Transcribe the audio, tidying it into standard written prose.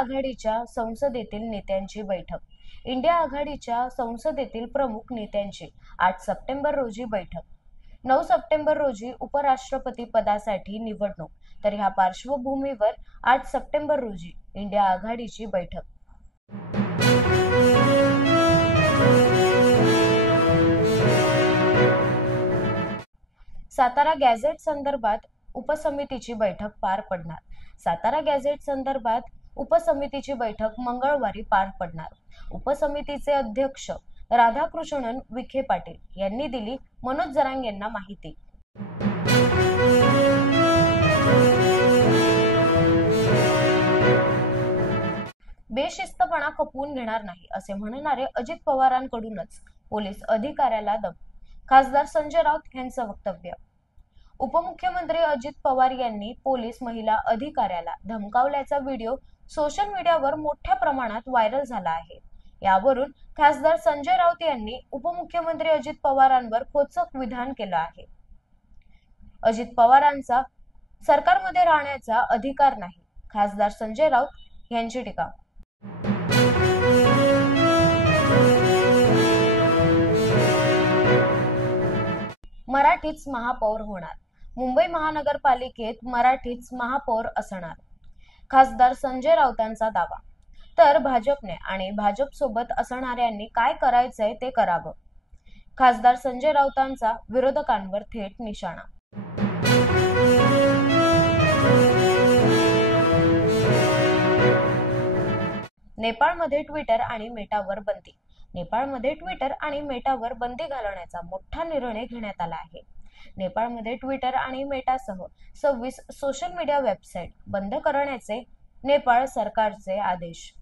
आघाडीच्या संसदेतील नेत्यांची बैठक. इंडिया आघाडीच्या संसदेतील प्रमुख नेत्यांची 8 सप्टेंबर रोजी बैठक. 9 सप्टेंबर रोजी उपराष्ट्रपती पदासाठी निवडणूक. तर ह्या पार्श्वभूमीवर 8 सप्टेंबर रोजी इंडिया आघाडीची बैठक. सातारा गॅझेट संदर्भात उपसमितीची बैठक पार पडणार. सातारा गॅझेट संदर्भात उपसमितीची बैठक मंगळवारी पार पडणार. उपसमितीचे अध्यक्ष राधाकृष्णन विखे पाटील यांनी दिली मनोज जरांगे यांना माहिती. बेशिस्तपणा खपवून घेणार नाही असे म्हणणारे अजित पवारांकडूनच पोलीस अधिकाऱ्याला दम. खासदार संजय राऊत यांचं वक्तव्य. उपमुख्यमंत्री अजित पवार यांनी पोलीस महिला अधिकाऱ्याला धमकावल्याचा व्हिडिओ सोशल मीडियावर मोठ्या प्रमाणात व्हायरल झाला आहे. यावरून खासदार संजय राऊत यांनी उपमुख्यमंत्री अजित पवारांवर खोचक विधान केलं आहे. अजित पवारांचा सरकारमध्ये राहण्याचा अधिकार नाही, खासदार संजय राऊत यांची टीका. मराठीच महापौर होणार. मुंबई महानगरपालिकेत मराठीच महापौर असणार, खासदार संजय राऊतांचा दावा. तर भाजपने आणि भाजप सोबत असणाऱ्यांनी काय करायचंय ते करावं, खासदार संजय राऊतांचा विरोधकांवर थेट निशाणा. नेपाळमध्ये ट्विटर आणि मेटावर बंदी. नेपाळमध्ये ट्विटर आणि मेटावर बंदी घालण्याचा मोठा निर्णय घेण्यात आला आहे. नेपाळमध्ये ट्विटर आणि मेटासह 26 सोशल मीडिया वेबसाईट बंद करण्याचे नेपाळ सरकारचे आदेश.